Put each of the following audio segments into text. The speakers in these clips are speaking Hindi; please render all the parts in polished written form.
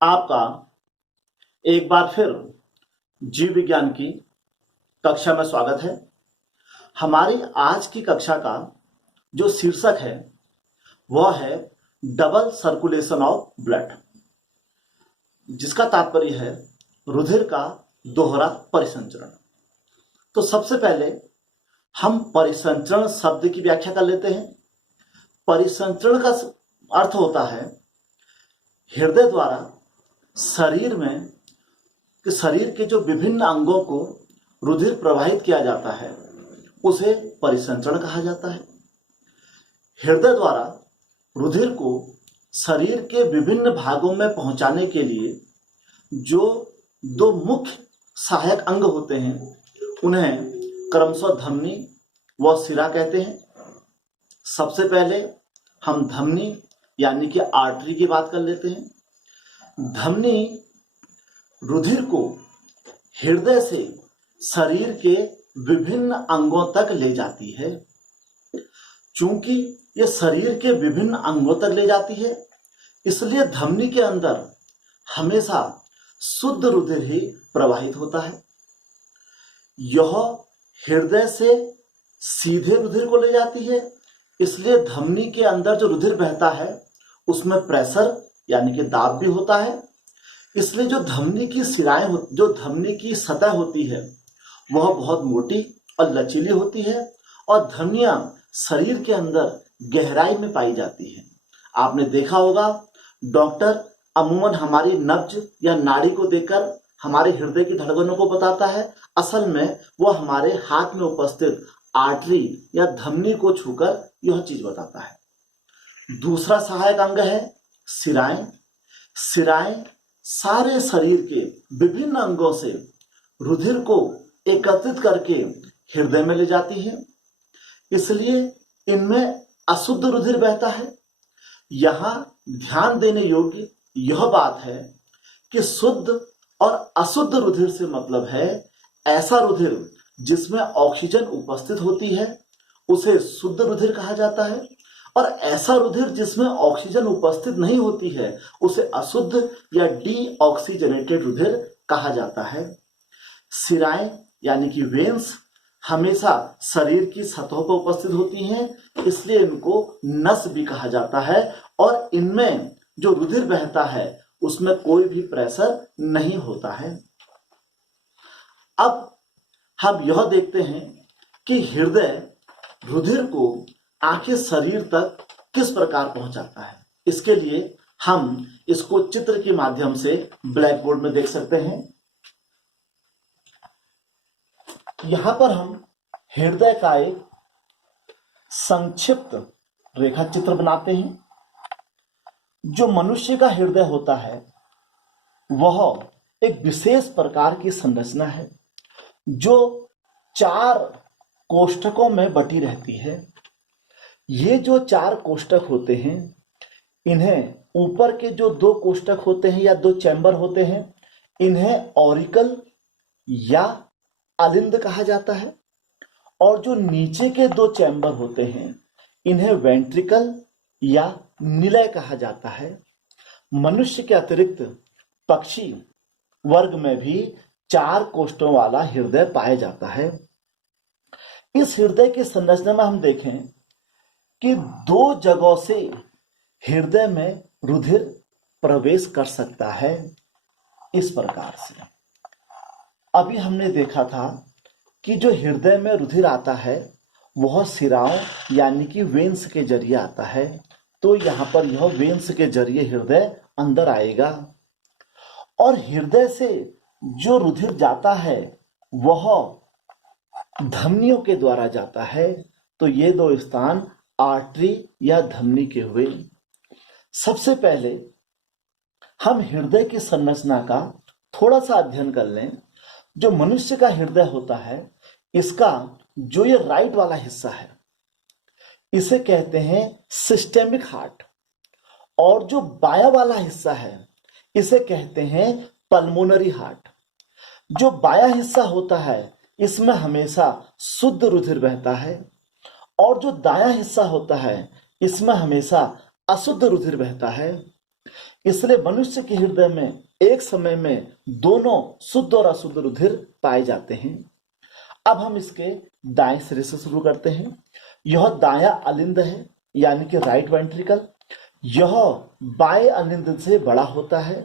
आपका एक बार फिर जीव विज्ञान की कक्षा में स्वागत है। हमारी आज की कक्षा का जो शीर्षक है वह है डबल सर्कुलेशन ऑफ ब्लड, जिसका तात्पर्य है रुधिर का दोहरा परिसंचरण। तो सबसे पहले हम परिसंचरण शब्द की व्याख्या कर लेते हैं। परिसंचरण का अर्थ होता है हृदय द्वारा शरीर के जो विभिन्न अंगों को रुधिर प्रवाहित किया जाता है उसे परिसंचरण कहा जाता है। हृदय द्वारा रुधिर को शरीर के विभिन्न भागों में पहुंचाने के लिए जो दो मुख्य सहायक अंग होते हैं उन्हें क्रमशः धमनी व शिरा कहते हैं। सबसे पहले हम धमनी यानी कि आर्टरी की बात कर लेते हैं। धमनी रुधिर को हृदय से शरीर के विभिन्न अंगों तक ले जाती है। चूंकि ये शरीर के विभिन्न अंगों तक ले जाती है, इसलिए धमनी के अंदर हमेशा शुद्ध रुधिर ही प्रवाहित होता है। यह हृदय से सीधे रुधिर को ले जाती है, इसलिए धमनी के अंदर जो रुधिर बहता है उसमें प्रेशर यानी कि दाब भी होता है। इसलिए जो धमनी की सतह होती है वह बहुत मोटी और लचीली होती है और धमनियां शरीर के अंदर गहराई में पाई जाती है। आपने देखा होगा डॉक्टर अमूमन हमारी नब्ज या नाड़ी को देखकर हमारे हृदय की धड़कनों को बताता है, असल में वह हमारे हाथ में उपस्थित आर्टरी या धमनी को छूकर यह चीज बताता है। दूसरा सहायक अंग है शिराएं। शिराएं सारे शरीर के विभिन्न अंगों से रुधिर को एकत्रित करके हृदय में ले जाती है, इसलिए इनमें अशुद्ध रुधिर बहता है। यहां ध्यान देने योग्य यह बात है कि शुद्ध और अशुद्ध रुधिर से मतलब है ऐसा रुधिर जिसमें ऑक्सीजन उपस्थित होती है उसे शुद्ध रुधिर कहा जाता है, और ऐसा रुधिर जिसमें ऑक्सीजन उपस्थित नहीं होती है उसे अशुद्ध या डीऑक्सीजनेटेड रुधिर कहा जाता है। शिराएं यानी कि वेन्स हमेशा शरीर की सतहों पर उपस्थित होती हैं, इसलिए इनको नस भी कहा जाता है, और इनमें जो रुधिर बहता है उसमें कोई भी प्रेशर नहीं होता है। अब हम यह देखते हैं कि हृदय रुधिर को आखिर शरीर तक किस प्रकार पहुंचाता है। इसके लिए हम इसको चित्र के माध्यम से ब्लैक बोर्ड में देख सकते हैं। यहां पर हम हृदय का एक संक्षिप्त रेखा चित्र बनाते हैं। जो मनुष्य का हृदय होता है वह एक विशेष प्रकार की संरचना है जो 4 कोष्ठकों में बटी रहती है। ये जो 4 कोष्ठक होते हैं इन्हें ऊपर के जो 2 कोष्ठक होते हैं या 2 चैम्बर होते हैं इन्हें ऑरिकल या अलिंद कहा जाता है, और जो नीचे के 2 चैम्बर होते हैं इन्हें वेंट्रिकल या निलय कहा जाता है। मनुष्य के अतिरिक्त पक्षी वर्ग में भी 4 कोष्ठों वाला हृदय पाया जाता है। इस हृदय की संरचना में हम देखें कि 2 जगहों से हृदय में रुधिर प्रवेश कर सकता है। इस प्रकार से अभी हमने देखा था कि जो हृदय में रुधिर आता है वह शिराओं यानी कि वेन्स के जरिए आता है। तो यहाँ पर यह वेन्स के जरिए हृदय अंदर आएगा, और हृदय से जो रुधिर जाता है वह धमनियों के द्वारा जाता है। तो ये 2 स्थान आर्टरी या धमनी के हुए। सबसे पहले हम हृदय की संरचना का थोड़ा सा अध्ययन कर लें। जो मनुष्य का हृदय होता है इसका जो ये राइट वाला हिस्सा है इसे कहते हैं सिस्टेमिक हार्ट, और जो बाया वाला हिस्सा है इसे कहते हैं पल्मोनरी हार्ट। जो बाया हिस्सा होता है इसमें हमेशा शुद्ध रुधिर बहता है, और जो दाया हिस्सा होता है इसमें हमेशा अशुद्ध रुधिर बहता है। इसलिए मनुष्य के हृदय में एक समय में दोनों शुद्ध और अशुद्ध रुधिर पाए जाते हैं। अब हम इसके दाएं सिरे से शुरू करते हैं। यह दायां अलिंद है, यानी कि राइट वेंट्रिकल। यह बाएं अलिंद से बड़ा होता है।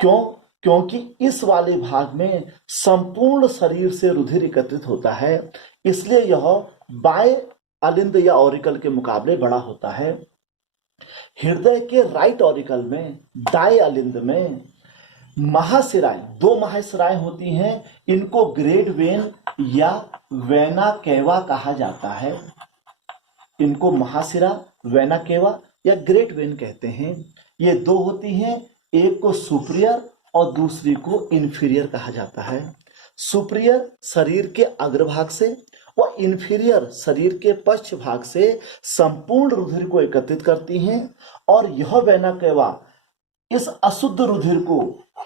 क्योंकि इस वाले भाग में संपूर्ण शरीर से रुधिर एकत्रित होता है, इसलिए यह बाएं अलिंद या ऑरिकल के मुकाबले बड़ा होता है। हृदय के राइट ऑरिकल में, दाएं अलिंद में महाशिराएं, दो महाशिराएं होती हैं। इनको ग्रेट वेन या वेना केवा कहा जाता है। इनको महाशिरा, वेना केवा या ग्रेट वेन कहते हैं। ये दो होती हैं, एक को सुपीरियर और दूसरी को इंफीरियर कहा जाता है। सुपीरियर शरीर के अग्रभाग से व इंफीरियर शरीर के पश्च भाग से संपूर्ण रुधिर को एकत्रित करती हैं और यह वेना केवा इस अशुद्ध रुधिर को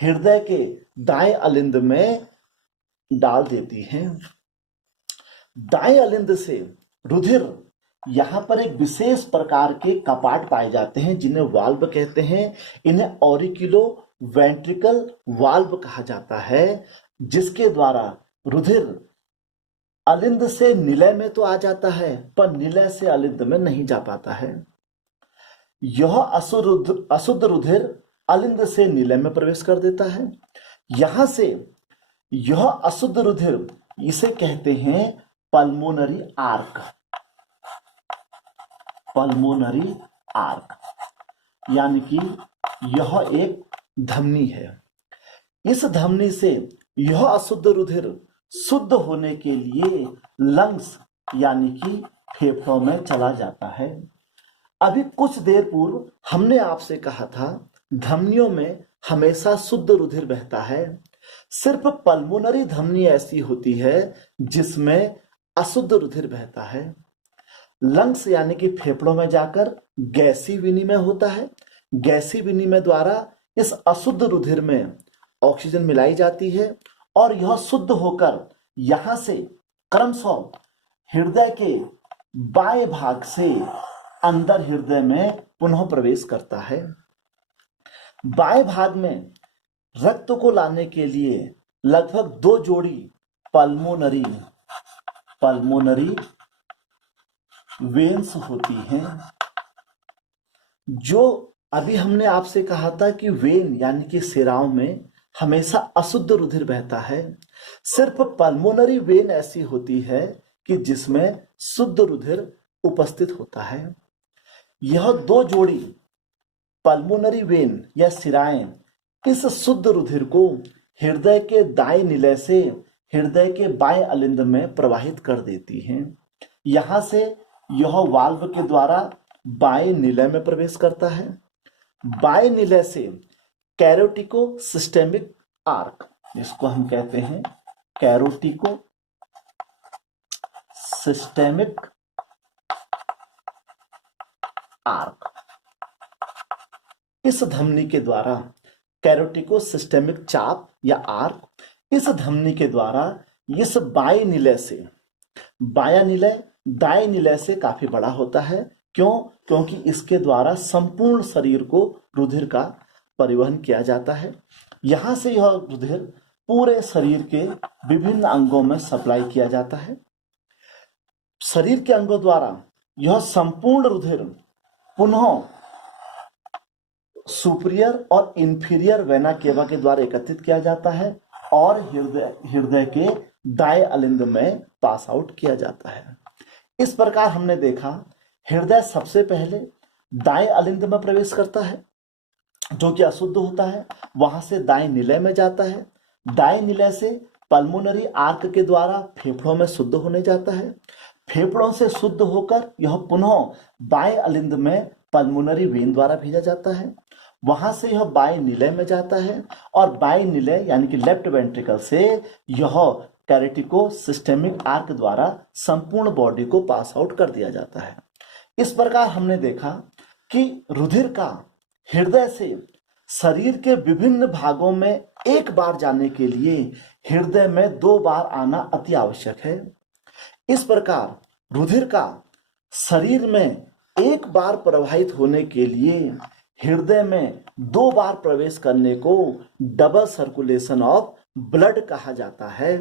हृदय के दाएं अलिंद में डाल देती हैं। दाएं अलिंद से रुधिर, यहां पर एक विशेष प्रकार के कपाट पाए जाते हैं जिन्हें वाल्व कहते हैं। इन्हें ऑरिक्यूलो वेंट्रिकल वाल्व कहा जाता है, जिसके द्वारा रुधिर अलिंद से निलय में तो आ जाता है पर निलय से अलिंद में नहीं जा पाता है। यह अशुद्ध रुधिर अलिंद से निलय में प्रवेश कर देता है। यहां से यह अशुद्ध रुधिर, इसे कहते हैं पल्मोनरी आर्क। पल्मोनरी आर्क यानी कि यह एक धमनी है। इस धमनी से यह अशुद्ध रुधिर शुद्ध होने के लिए लंग्स यानी कि फेफड़ों में चला जाता है। अभी कुछ देर पूर्व हमने आपसे कहा था धमनियों में हमेशा शुद्ध रुधिर बहता है। सिर्फ पल्मोनरी धमनी ऐसी होती है जिसमें अशुद्ध रुधिर बहता है। लंग्स यानी कि फेफड़ों में जाकर गैसीय विनिमय होता है। गैसीय विनिमय द्वारा इस अशुद्ध रुधिर में ऑक्सीजन मिलाई जाती है और यह शुद्ध होकर यहां से क्रमशः हृदय के बाएं भाग से अंदर हृदय में पुनः प्रवेश करता है। बाएं भाग में रक्त को लाने के लिए लगभग 2 जोड़ी पल्मोनरी वेन्स होती हैं। जो अभी हमने आपसे कहा था कि वेन यानी कि सिराओं में हमेशा अशुद्ध रुधिर बहता है। सिर्फ पल्मोनरी वेन ऐसी होती है कि जिसमें शुद्ध रुधिर उपस्थित होता है। यह 2 जोड़ी पल्मोनरी वेन या सिराएं इस शुद्ध रुधिर को हृदय के दाएं निलय से हृदय के बाएं अलिंद में प्रवाहित कर देती हैं। यहां से यह वाल्व के द्वारा बाएं निलय में प्रवेश करता है। बाएं निलय से कैरोटिको सिस्टेमिक आर्क, इसको हम कहते हैं कैरोटिको सिस्टेमिक आर्क, इस धमनी के द्वारा कैरोटिको सिस्टेमिक चाप या आर्क, इस धमनी के द्वारा इस बाएं निलय से, बायां निलय दाएं निलय से काफी बड़ा होता है। क्योंकि इसके द्वारा संपूर्ण शरीर को रुधिर का परिवहन किया जाता है। यहां से यह रुधिर पूरे शरीर के विभिन्न अंगों में सप्लाई किया जाता है। शरीर के अंगों द्वारा यह संपूर्ण रुधिर पुनः सुपीरियर और इंफीरियर वेना केवा के द्वारा एकत्रित किया जाता है और हृदय के दाएं अलिंद में पास आउट किया जाता है। इस प्रकार हमने देखा हृदय सबसे पहले दाएं अलिंद में प्रवेश करता है जो कि अशुद्ध होता है। वहां से दाएं निलय में जाता है। दाएं निलय से पल्मोनरी आर्क के द्वारा फेफड़ों में शुद्ध होने जाता है। फेफड़ों से शुद्ध होकर यह पुनः बाएं अलिंद में पल्मोनरी वेन द्वारा भेजा जाता है। वहां से यह बाएं निलय में जाता है और बाएं निलय यानी कि लेफ्ट वेंट्रिकल से यह कैरोटिको सिस्टेमिक आर्क द्वारा संपूर्ण बॉडी को पास आउट कर दिया जाता है। इस प्रकार हमने देखा कि रुधिर का हृदय से शरीर के विभिन्न भागों में एक बार जाने के लिए हृदय में 2 बार आना अति आवश्यक है। इस प्रकार रुधिर का शरीर में एक बार प्रवाहित होने के लिए हृदय में 2 बार प्रवेश करने को डबल सर्कुलेशन ऑफ ब्लड कहा जाता है।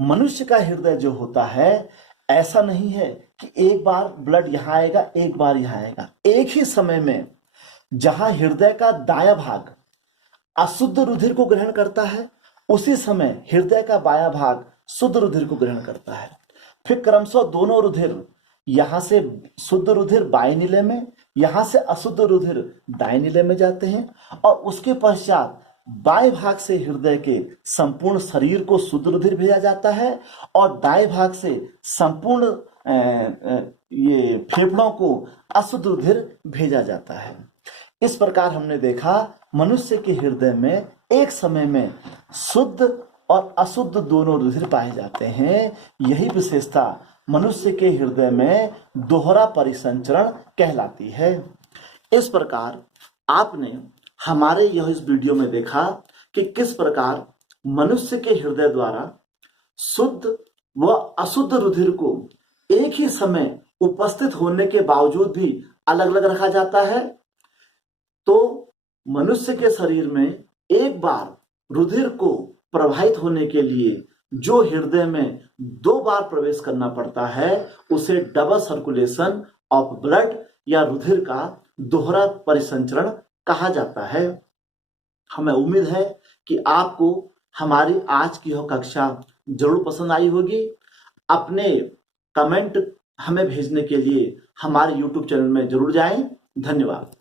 मनुष्य का हृदय जो होता है ऐसा नहीं है कि एक बार ब्लड यहां आएगा, एक बार यहां आएगा। एक ही समय में जहां हृदय का दायां भाग अशुद्ध रुधिर को ग्रहण करता है, उसी समय हृदय का बायां भाग शुद्ध रुधिर को ग्रहण करता है। फिर क्रमशः दोनों रुधिर, यहां से शुद्ध रुधिर बाएं नीले में, यहां से अशुद्ध रुधिर दाएं नीले में जाते हैं, और उसके पश्चात बाएं भाग से हृदय के संपूर्ण शरीर को शुद्ध रुधिर भेजा जाता है और दाएं भाग से संपूर्ण ये फेफड़ों को अशुद्ध रुधिर भेजा जाता है। इस प्रकार हमने देखा मनुष्य के हृदय में एक समय में शुद्ध और अशुद्ध दोनों रुधिर पाए जाते हैं। यही विशेषता मनुष्य के हृदय में दोहरा परिसंचरण कहलाती है। इस प्रकार आपने हमारे इस वीडियो में देखा कि किस प्रकार मनुष्य के हृदय द्वारा शुद्ध व अशुद्ध रुधिर को एक ही समय उपस्थित होने के बावजूद भी अलग अलग रखा जाता है। तो मनुष्य के शरीर में एक बार रुधिर को प्रवाहित होने के लिए जो हृदय में 2 बार प्रवेश करना पड़ता है उसे डबल सर्कुलेशन ऑफ ब्लड या रुधिर का दोहरा परिसंचरण कहा जाता है। हमें उम्मीद है कि आपको हमारी आज की यह कक्षा जरूर पसंद आई होगी। अपने कमेंट हमें भेजने के लिए हमारे YouTube चैनल में जरूर जाएं। धन्यवाद।